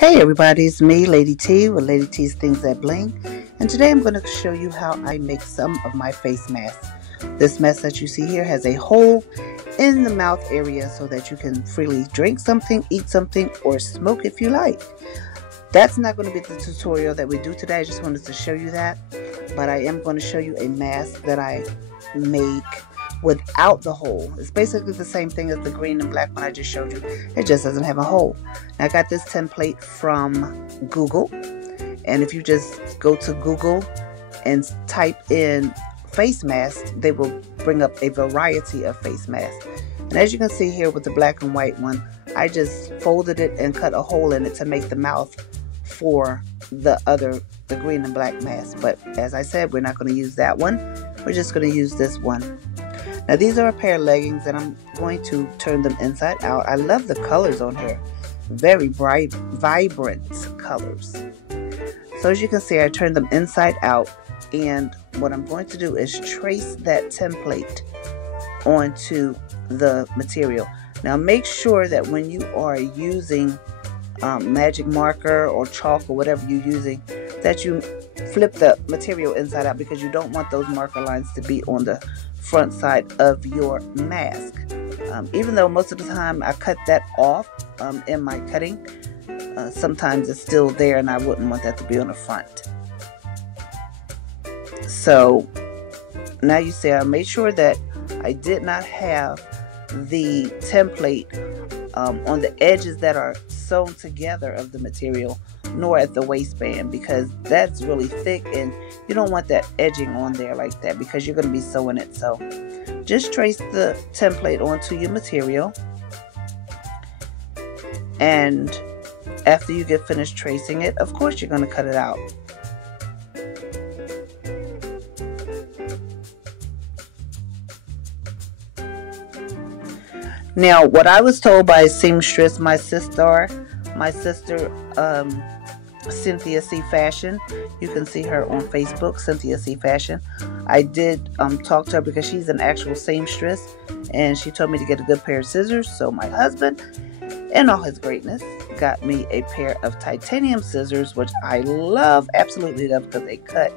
Hey everybody, it's me, Lady T, with Lady T's Things That Bling, and today I'm going to show you how I make some of my face masks. This mask that you see here has a hole in the mouth area so that you can freely drink something, eat something, or smoke if you like. That's not going to be the tutorial that we do today. I just wanted to show you that, but I am going to show you a mask that I make without the hole. It's basically the same thing as the green and black one I just showed you. It just doesn't have a hole. Now, I got this template from Google, and if you just go to Google and type in face mask, they will bring up a variety of face masks. And as you can see here with the black and white one, I just folded it and cut a hole in it to make the mouth for the green and black mask. But as I said, we're not going to use that one. We're just going to use this one. Now, these are a pair of leggings, and I'm going to turn them inside out. I love the colors on here. Very bright, vibrant colors. So as you can see, I turned them inside out, and what I'm going to do is trace that template onto the material. Now, make sure that when you are using magic marker or chalk or whatever you're using, that you flip the material inside out, because you don't want those marker lines to be on the front side of your mask. Even though most of the time I cut that off in my cutting, sometimes it's still there, and I wouldn't want that to be on the front. So now you see I made sure that I did not have the template on the edges that are sewn together of the material, nor at the waistband, because that's really thick and you don't want that edging on there like that, because you're going to be sewing it. So just trace the template onto your material, and after you get finished tracing it, of course you're going to cut it out. Now, what I was told by a seamstress, my sister, Cynthia C. Fashion. You can see her on Facebook, Cynthia C. Fashion. I did talk to her because she's an actual seamstress, and she told me to get a good pair of scissors. So my husband, in all his greatness, got me a pair of titanium scissors, which I love, absolutely love, because they cut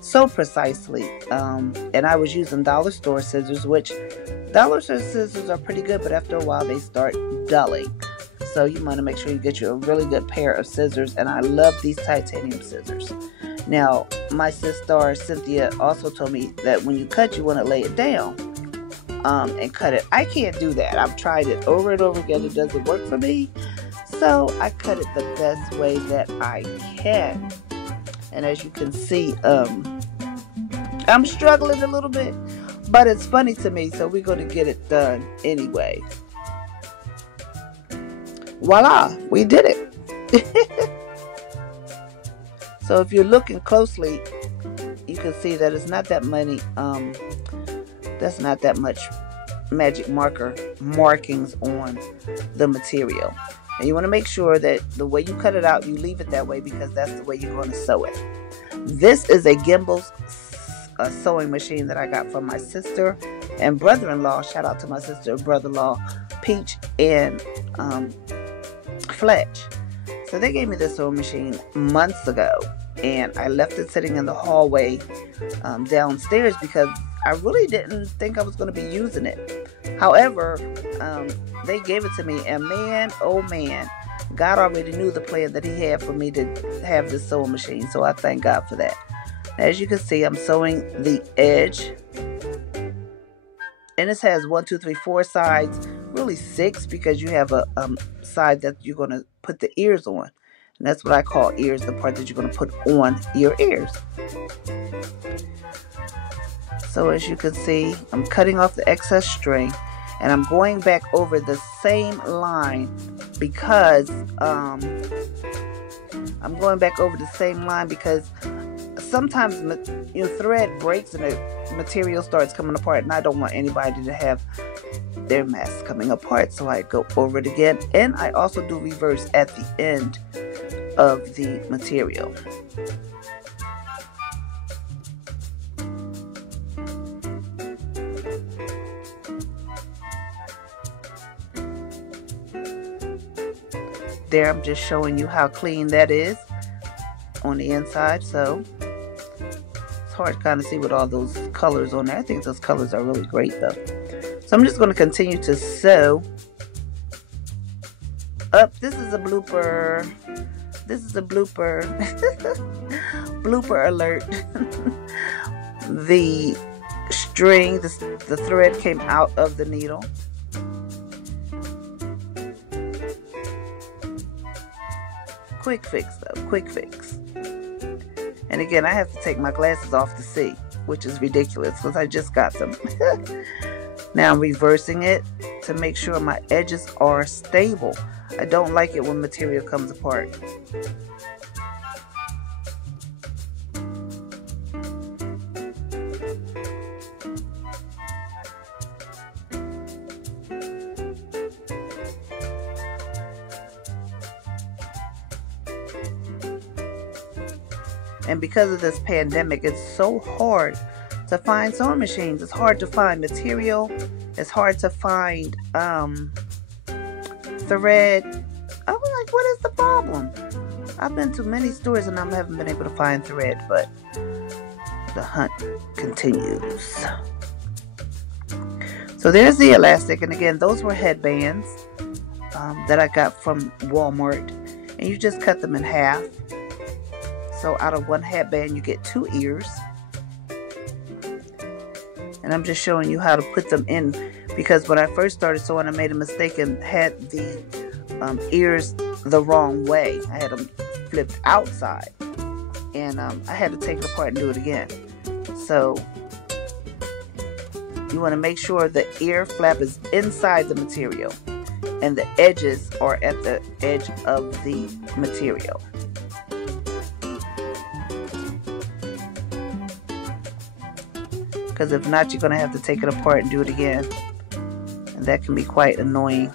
so precisely. And I was using dollar store scissors, which dollar store scissors are pretty good, but after a while they start dulling. So you want to make sure you get you a really good pair of scissors, and I love these titanium scissors. Now, my sister Cynthia also told me that when you cut, you want to lay it down and cut it. I can't do that. I've tried it over and over again. It doesn't work for me. So I cut it the best way that I can. And as you can see, I'm struggling a little bit, but it's funny to me, so we're going to get it done anyway. Voila, we did it. So if you're looking closely, you can see that it's not that many, that's not that much magic marker markings on the material. And you want to make sure that the way you cut it out, you leave it that way, because that's the way you're going to sew it. This is a Gimbel's sewing machine that I got from my sister and brother-in-law. Shout out to my sister and brother-in-law, Peach and Fletch. So they gave me this sewing machine months ago, and I left it sitting in the hallway downstairs because I really didn't think I was going to be using it. However, they gave it to me, and man, oh man, God already knew the plan that he had for me to have this sewing machine, so I thank God for that. As you can see, I'm sewing the edge, and this has 1, 2, 3, 4 sides, really 6, because you have a side that you're going to put the ears on, and that's what I call ears, the part that you're going to put on your ears. So as you can see, I'm cutting off the excess string, and I'm going back over the same line because sometimes thread breaks and the material starts coming apart, and I don't want anybody to have their mask coming apart, so I go over it again, and I also do reverse at the end of the material. there, I'm just showing you how clean that is on the inside. So it's hard to kind of see with all those colors on there. I think those colors are really great though. So I'm just going to continue to sew up. This is a blooper. This is a blooper. Blooper alert. The string, the thread came out of the needle. Quick fix though, quick fix. And again, I have to take my glasses off to see, which is ridiculous because I just got them. Now I'm reversing it to make sure my edges are stable. I don't like it when material comes apart. And because of this pandemic, it's so hard to find sewing machines. It's hard to find material. It's hard to find thread. I was like, what is the problem? I've been to many stores and I haven't been able to find thread, but the hunt continues. So there's the elastic, and again, those were headbands that I got from Walmart, and you just cut them in half. So out of one headband, you get 2 ears. And I'm just showing you how to put them in, because when I first started sewing, I made a mistake and had the ears the wrong way. I had them flipped outside, and I had to take it apart and do it again. So you want to make sure the ear flap is inside the material and the edges are at the edge of the material. Because if not, you're going to have to take it apart and do it again. And that can be quite annoying.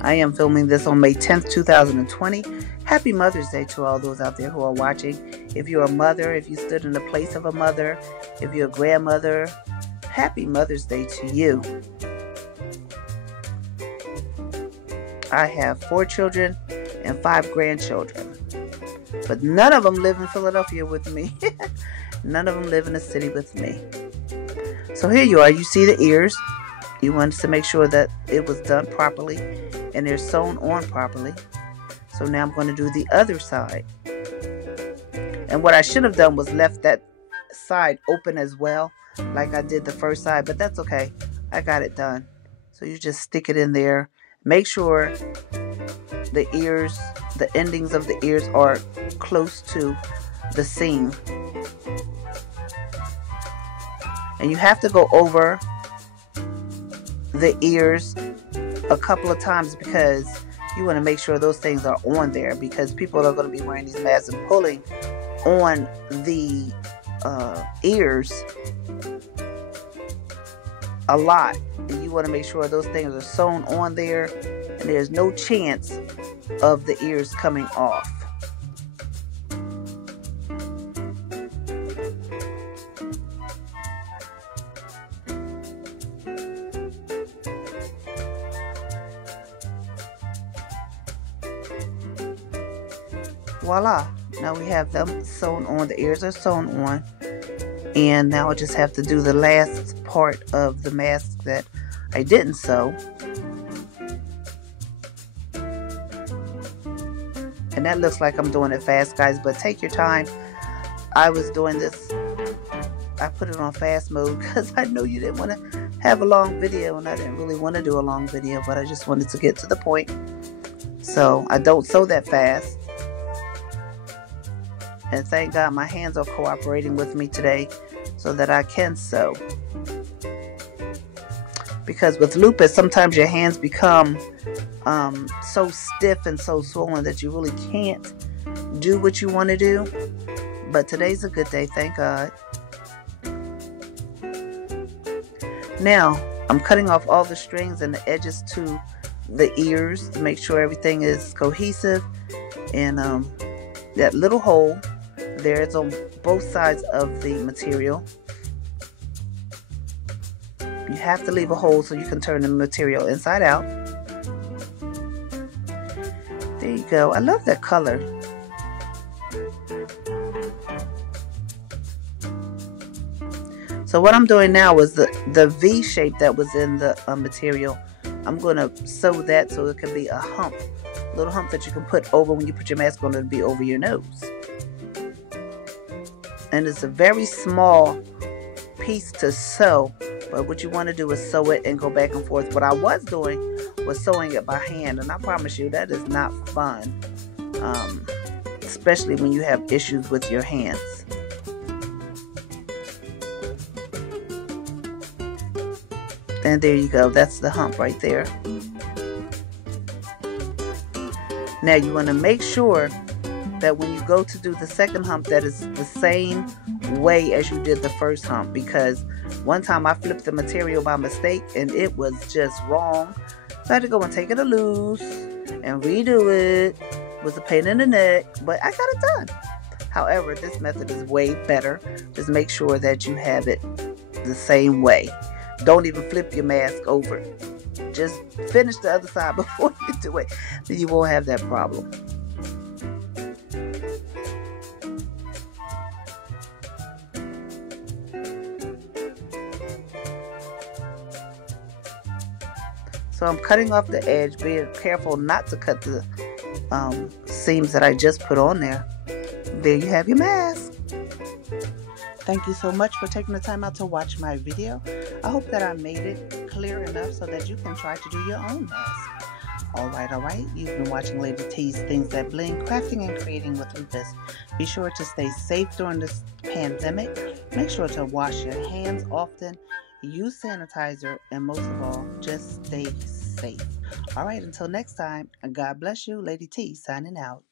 I am filming this on May 10th, 2020. Happy Mother's Day to all those out there who are watching. If you're a mother, if you stood in the place of a mother, if you're a grandmother, happy Mother's Day to you. I have 4 children and 5 grandchildren, but none of them live in Philadelphia with me. None of them live in the city with me. So here you are. You see the ears. You wanted to make sure that it was done properly and they're sewn on properly. So now I'm going to do the other side. And what I should have done was left that side open as well, like I did the first side, but that's okay. I got it done. So you just stick it in there. Make sure the ears, the endings of the ears are close to the seam. And you have to go over the ears a couple of times because you want to make sure those things are on there, because people are going to be wearing these masks and pulling on the ears a lot. And you want to make sure those things are sewn on there and there's no chance of the ears coming off. Voila, now we have them sewn on. The ears are sewn on, and now I just have to do the last part of the mask that I didn't sew. And that looks like I'm doing it fast, guys, but take your time. I was doing this, I put it on fast mode because I know you didn't want to have a long video, and I didn't really want to do a long video, but I just wanted to get to the point. So I don't sew that fast. And thank God my hands are cooperating with me today so that I can sew. Because with lupus, sometimes your hands become so stiff and so swollen that you really can't do what you want to do. But today's a good day, thank God. Now, I'm cutting off all the strings and the edges to the ears to make sure everything is cohesive. And that little hole there is on both sides of the material. You have to leave a hole so you can turn the material inside out. There you go. I love that color. So what I'm doing now is the V shape that was in the material. I'm going to sew that so it can be a hump. A little hump that you can put over when you put your mask on. It'll be over your nose. And it's a very small piece to sew. But what you want to do is sew it and go back and forth. What I was doing was sewing it by hand. And I promise you that is not fun. Especially when you have issues with your hands. And there you go. That's the hump right there. Now you want to make sure that when you go to do the second hump that is the same way as you did the first hump, because one time I flipped the material by mistake and it was just wrong. So I had to go and take it loose and redo it. It was a pain in the neck, but I got it done. However, this method is way better. Just make sure that you have it the same way. Don't even flip your mask over. Just finish the other side before you do it. Then you won't have that problem. So I'm cutting off the edge. Be careful not to cut the seams that I just put on there. There you have your mask. Thank you so much for taking the time out to watch my video. I hope that I made it clear enough so that you can try to do your own mask. Alright. You've been watching Lady T's Things That Bling, crafting and creating with Rufus. Be sure to stay safe during this pandemic. Make sure to wash your hands often, use sanitizer, and most of all, just stay safe. Alright, until next time, God bless you. Lady T signing out.